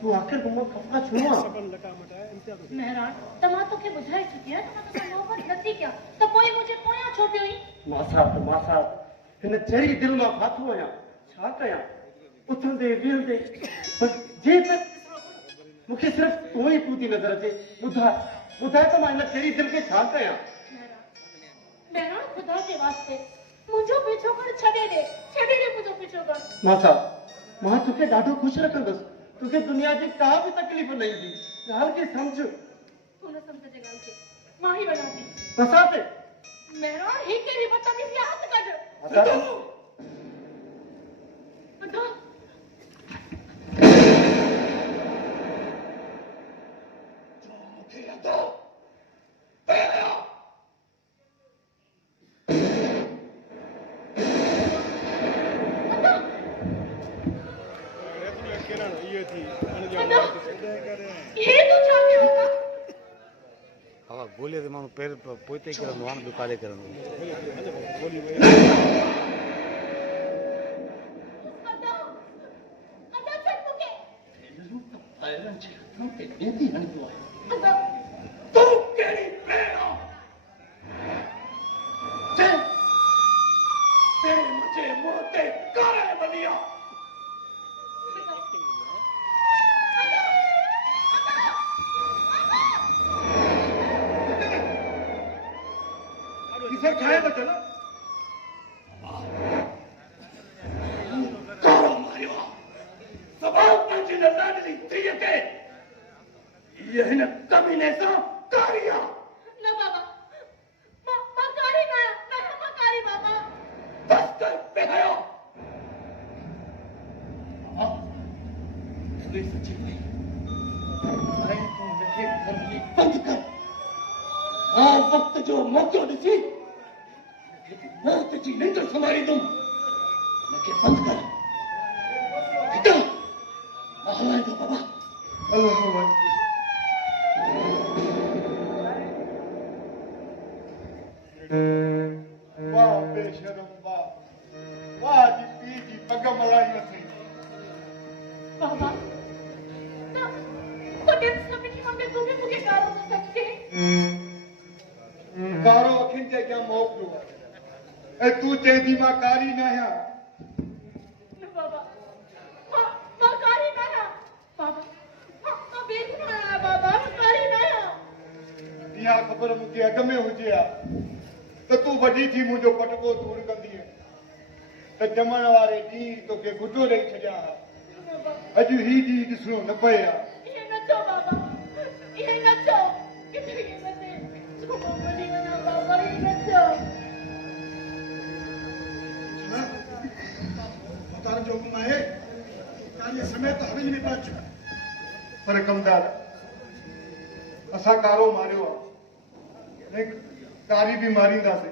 तू आखिर गुम्मा कपड़ा छुआ मेहरान तमा तो के बुझाई छतिया तमा तो मोहब्बत नथी क्या तो कोई मुझे पोया छोपियो ही मासा हिन चरी दिल मां फाथो आया छा कया उथंदे वेंदे बस जे तक मुखे सिर्फ तू ही पूती नजर अचे बुधा तो मां हिन चरी दिल के छा कया मेहरान खुदा के वास्ते मुझो पीछो कर छडे दे मुझो पीछो कर मासा मां तुके डाढो खुश रखंदस तुके दुनिया जी का भी तकलीफ नहीं दी गाल के समझ तू न समझ जे गाल के मां ही बनाती बसाते मेहरान ही के री बदतमीजी हाथ कड अदा ये तो चाहते हो हवा बोले तो मानो पैर पोते करन वान दुकाले करन अदा चल मुके आयरन छे हम के बेती हणी तो अदा तू केरी पेड़ा से मुझे मोते करे बनिया इसे खाए बचना कारो मारियो सबाव पंच न लाडली थी के ये न कमीने सा कारिया ना बाबा मकारी ना मकारी बाबा बस कर बेहयो तू सच्ची नहीं आई तो देखे करनी बंद कर वक्त जो मौको दिसी मौत जी निंद समारी तुम लगे बंद कर बेटा आवाज दो बाबा अल्लाह वाह बेशरम वाह जी पी जी पग मलाई वसी बाबा तो दिन समय की मम्मी तू भी मुझे गालो न सकते कारो अखिन के क्या मोकलू ए तू चेदी मां कारी ना है न बाबा मां कारी ना है बाबा मां बेच ना है बाबा कारी ना है या खबर मुके अग में हुजे आ तो तू वडी थी मुजो पटको दूर कंदी है त जमण वारे डी तो के गुडो रे छजा अज ही डी दिसो न पया ये न छो बाबा ये न छो किथे ये बते छो बड़ी बना बाबा ये न छो तार जो हुकुम है कार्य समय तो हवेली में पहुंच चुका पर कमदार असा कारो मारियो एक कारी भी मारींदा से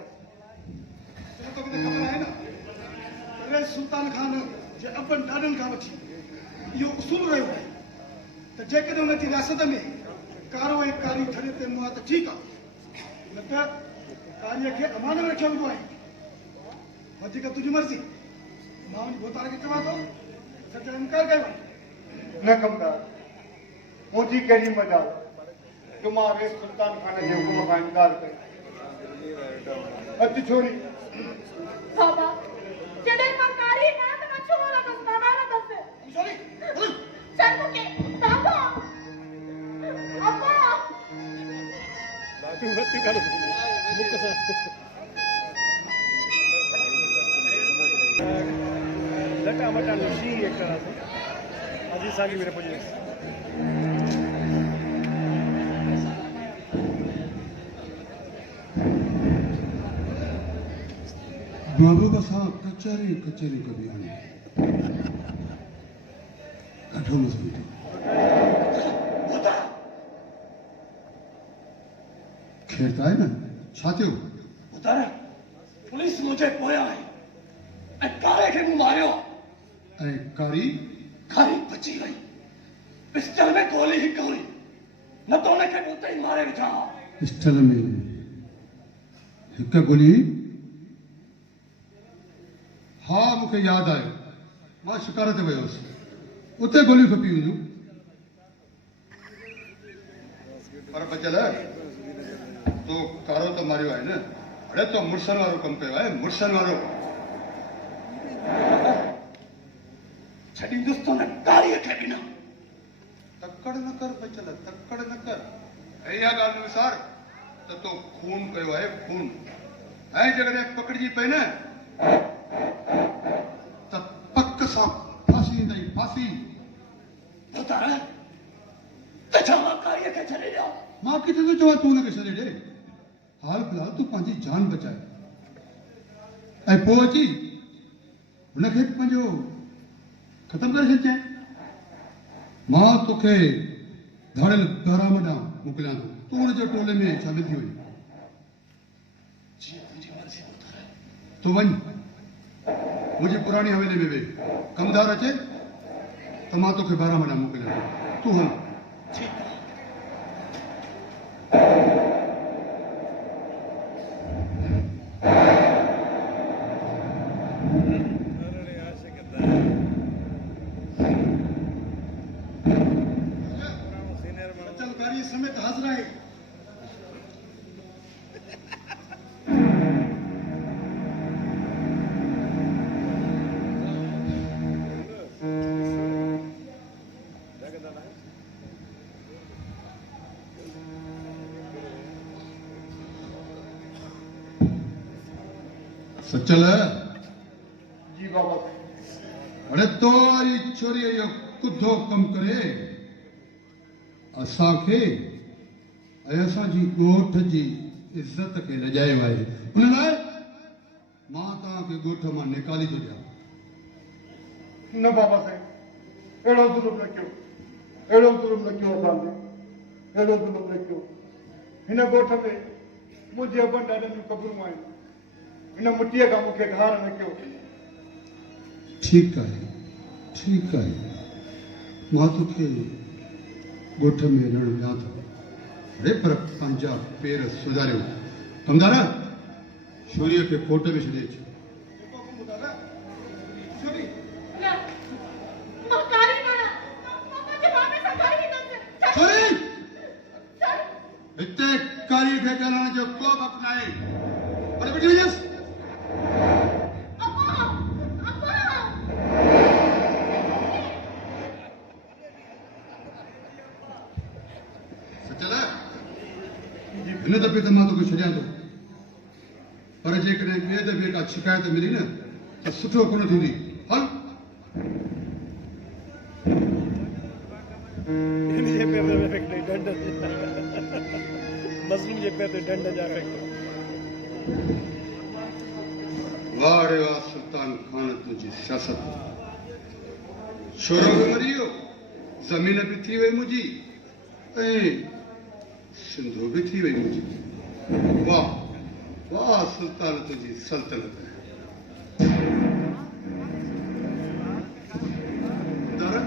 तो मुझे खबर है ना अरे सुल्तान खान जे अपन ॾाॾनि खां वठी इहो उसूल रहियो आहे त जेकॾहिं हुन जी रियासत में कारो ऐं कारी ठरे ते मुआ त ठीकु आहे न त कारीअ खे अमान में रखियो वेंदो आहे वधीक तुंहिंजी मर्ज़ी मां वञी बोतार खे चवां थो सच इनकार कयो आहे न कमदार मुंहिंजी कहिड़ी मजाल जो मां रे सुल्तान खान जे हुकुम खां इनकार कयो अच छोरी बाबा जॾहिं मां कारी ना त मां छो न बस बाबा न बस सॉरी चल मुके बाबा अब्बा बाकी मत कर मुक से लटा मटा सी एक तरह से अजी साली मेरे पुजे बाबू का साथ कचहरी कभी आने कठोर मजबूती खेरता है ना छाते हो उतारा पुलिस मुझे पोया है ए कारे के मुंह मारियो अरे कारी कारी बची गई पिस्टल में गोली ही गोली न तो उनखे उते ही मारे विझा पिस्टल में हिक गोली हाँ मूंखे यादि आयो मां शिकार ते वियो हुउसि उते गोलियूं खपी हुयूं पर बचल तो कारो तो मारियो आहे न अड़े तो मुड़सन वारो कमु कयो आहे मुड़सन वारो छॾींदुसि तो न कारीअ खे ॾिना तकड़ न कर बचल तकड़ न कर ऐं इहा ॻाल्हि विसार त तो खून कयो आहे खून ऐं जेकॾहिं पकड़िजी पई न त पक सां फांसी ईंदई फांसी ॿुधाए त छा मां कारीअ खे छॾे ॾियां मां किथे थो चवां तूं हुनखे छॾे ॾे हाल फिलहाल तूं पंहिंजी जान बचाए ऐं पोइ अची हुनखे पंहिंजो ख़तमु करे छॾिजांइ मां तोखे धाड़ियल बहिराम ॾांहुं मोकिलियां थो तूं हुनजे टोले में शामिल थी वञ जीअं तुंहिंजी मर्ज़ी ॿुधाए तूं वञ मुंहिंजी पुराणी हवेली में वेह कमदार अचे त मां तोखे बहिराम ॾांहुं मोकिलियां थो तूं हल ठीकु आहे अरे आशिक सीनियर माण्हू चल गाड़ी समेत हाज़िर आहे सचल जी बाबा अड़े तो वारी छोरी इहो कुधो कमु करे असांखे ऐं असांजी ॻोठ जी इज़त खे लॼायो आहे उन लाइ मां तव्हांखे ॻोठ मां निकाली थो ॾियां न बाबा साईं अहिड़ो ज़ुल्म न कयो अहिड़ो ज़ुल्म न कयो असां ते अहिड़ो ज़ुल्म न कयो हिन ॻोठ में मुंहिंजे अबनि ॾाॾनि जूं क़बरूं आहिनि हिन मिटीअ खां मूंखे धार न कयो ठीकु आहे मां तोखे ॻोठ में हलणु ॾियां थो अरे पर पंहिंजा पेर सुधारियो कमदार छोरीअ खे कोट में छॾे अचु जेको हुकुम ॿुधायो छोरी न मां कारी न आहियां मां पंहिंजे बाबे सां कारी न आहियां छोरी सर हिते कारी खे ॻाल्हाइण जो को हक़ न आहे पर ॿिठी वञसि अम्मा अम्मा सचल हिन दफ़े त मां तोखे छॾियां थो पर जेकॾहिं ॿिए दफ़े का शिकायत मिली न त सुठो कोन थींदी हल इन जे पैर ते इफेक्ट नहीं डंड मज़लूम जे पैर ते डंड जा इफेक्ट वाह रे वाह सुल्तान खान तुंहिंजी सियासत छोरो बि मरी वियो ज़मीन बि थी वई मुंहिंजी ऐं सिंधू बि थी वई मुंहिंजी वाह वाह सुल्तान तुंहिंजी सल्तनत दारा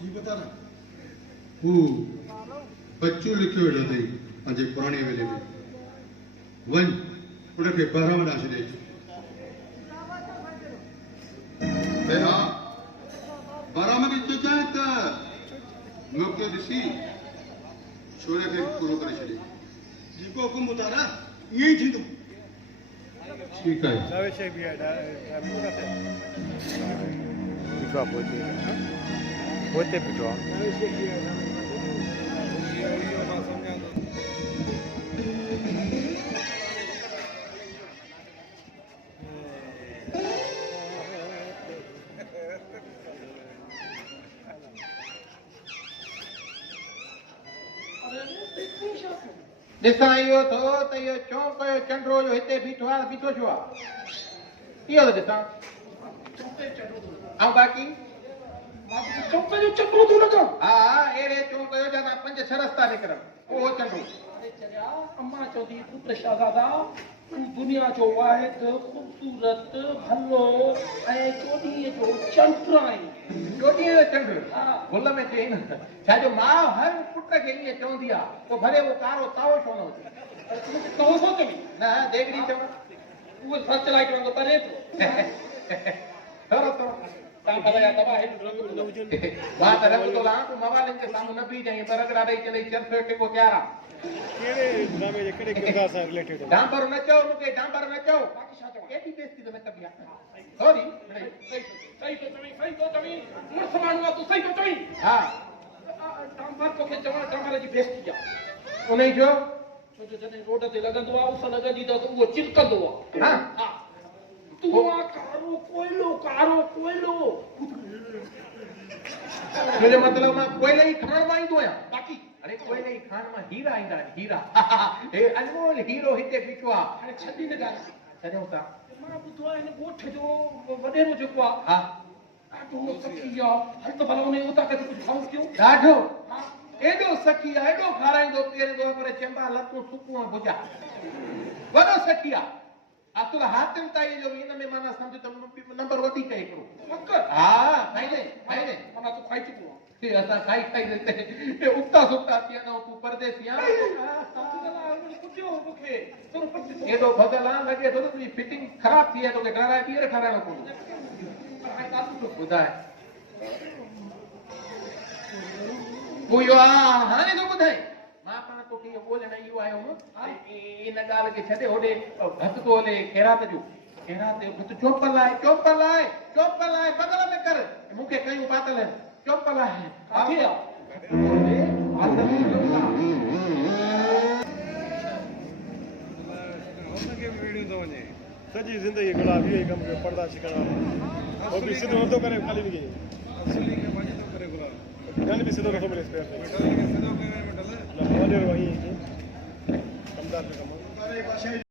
जी बता रहा हू बच्चो लिखियो वेठो अथई पंहिंजे पुराणी हवेली में वञ उनखे बहिराम ॾांहुं छॾे अचु भई हा बहिराम खे चइजांइ त मौक़ो ॾिसी छोरे खे पूरो करे छॾे जेको हुकुम ॿुधायो ईअं ई थींदो ठीकु आहे नवे शइ बि आहे पूरा थिए बीठो आहे पोइते बीठो आहे नवे शइ बि आहे इहो मां सम्झां थो ॾिसां इहो थो त इहो चौंक जो चंडो जो हिते बीठो आहे बीठो छो आहे इहो त ॾिसां ऐं बाक़ी चौक जो चक्रो थो लॻा हा अहिड़े चौंक जो जंहिंसां 5-6 रस्ता निकिरनि उहो चंडो अम्मा चौधरी पुत्र शहज़ादा तू दुनिया जो वाहिद ख़ूबसूरत भलो ऐं चोॾीअ जो चंड आहीं चोॾीअ जो चंड हा भुल में चई न छाजो माउ हर पुट खे ईअं चवंदी आहे पोइ भले उहो कारो ताओ छो न हुजे पर तूं कहो छो चवी न देगड़ी चव उहो सर्च लाइट वांगुरु तरे थो थोरो थोरो तव्हां भला या दवा है बात रंग तो ला तू मवालिन के सामने न पी जाए पर अगर आडे चले चरसो टिको तैयार आ कहिड़े ड्रामे जे कहिड़े किरदार सां रिलेटेड डांबर न चओ मूंखे डांबर न चओ बाक़ी छा चओ एॾी बेइज्जती त न कबी आहे सॉरी सही तो चवी मुर्स माण्हू आहे तूं सही तो चवी हा डांबर तोखे चवण डांबर जी बेइज्जती आहे उन जो छो जो जॾहिं रोड ते लॻंदो आहे उस लॻंदी त उहो चिलकंदो आहे हा हा तूं आ कारो कोयलो तुंहिंजो मतिलबु मां कोयले ई खणण मां ईंदो आहियां बाक़ी अरे कोयले ई खाण मां हीरा ईंदा आहिनि हीरा हे अनमोल हीरो हिते बीठो आहे हाणे छॾी न ॻाल्हि छॾियूं था मां ॿुधो आहे हिन ॻोठ जो वॾेरो जेको आहे हा ॾाढो सखी आहे हल त भला उन उतां करे कुझु खाऊं पियूं ॾाढो हा एॾो सखी आहे एॾो खाराईंदो पीअरींदो आहे पर चंबा लतूं सुकूं भुजा वॾो सखी आहे अतुल हातिम ताई जो इन में माना सम्झ त नंबर वधीक आहे हिकिड़ो पक हा खाईंदे माना तूं खाई चुको आहे ते असां खाई ते उक्ता सुक्ता थी वञूं तूं परदेसी मूंखे एॾो भगल आहे लॻे थो तुंहिंजी फिटिंग ख़राब थी आहे तोखे ठाराए ॿीहर ठाराइणो पवंदो ॿुधाए पोइ इहो हाणे थो ॿुधाए मां पाण तोखे इहो ॻोल्हण इहो आयो हुउमि इन ॻाल्हि खे छॾे होॾे भत थो हले खैरात जो खैरात जो भत चोपल आहे बगल में कर मूंखे कयूं पातल आहिनि चोपल आहे काथे सॼी ज़िंदगी गुलाब इहो ई कमु कयो पर्दा छिकण वारो बि सिधो नथो करे ख़ाली बि ॻाल्हि बि सिधो नथो मिले वॾेरो ईअं कमदार जो कमु